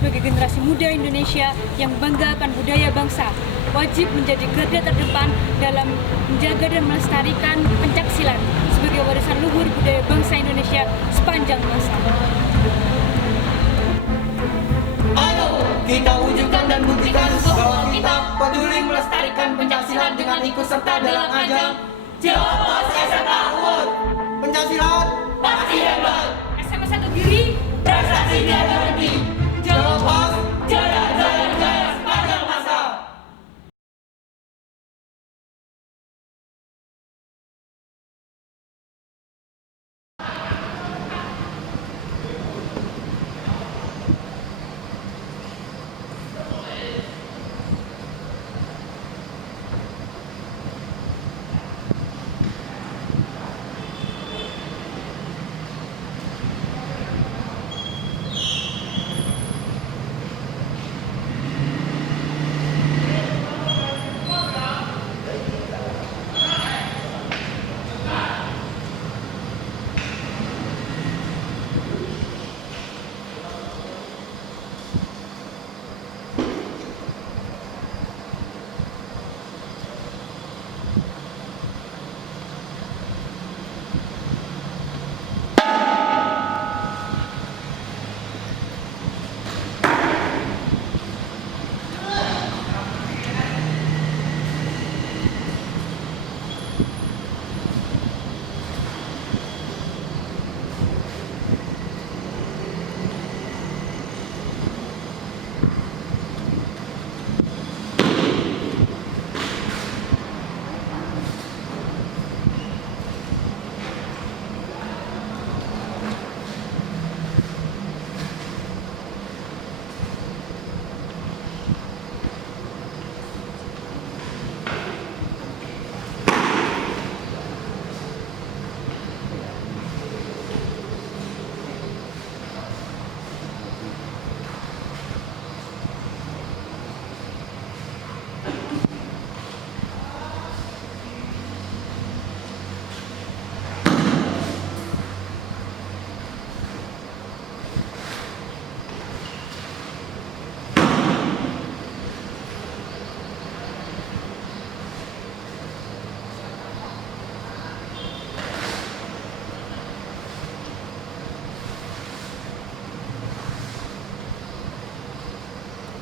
sebagai generasi muda Indonesia yang bangga akan budaya bangsa, wajib menjadi garda terdepan dalam menjaga dan melestarikan pencaksilat sebagai warisan luhur budaya bangsa Indonesia sepanjang masa. Ayo kita wujudkan dan buktikan bahwa kita peduli melestarikan pencaksilat dengan ikut serta dalam ajang Jawa Pos SMA Award. Pencaksilat pasti hebat. SMA 1 Giri, Prestasi tiada henti. Jawa Pos jaya jaya jaya sepanjang masa.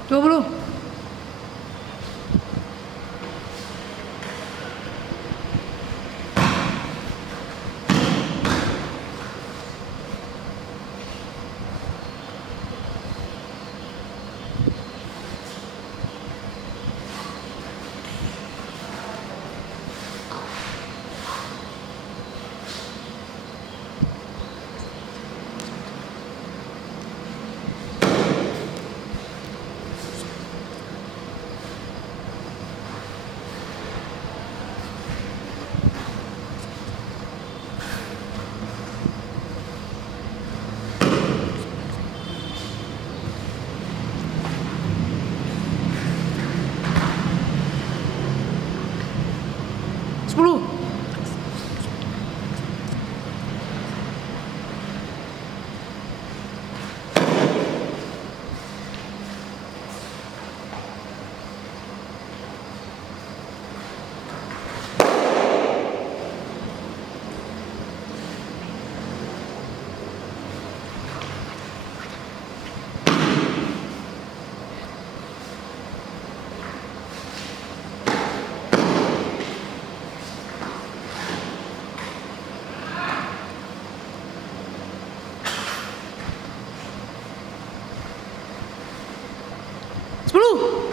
Dua puluh. Sepuluh. Sepuluh.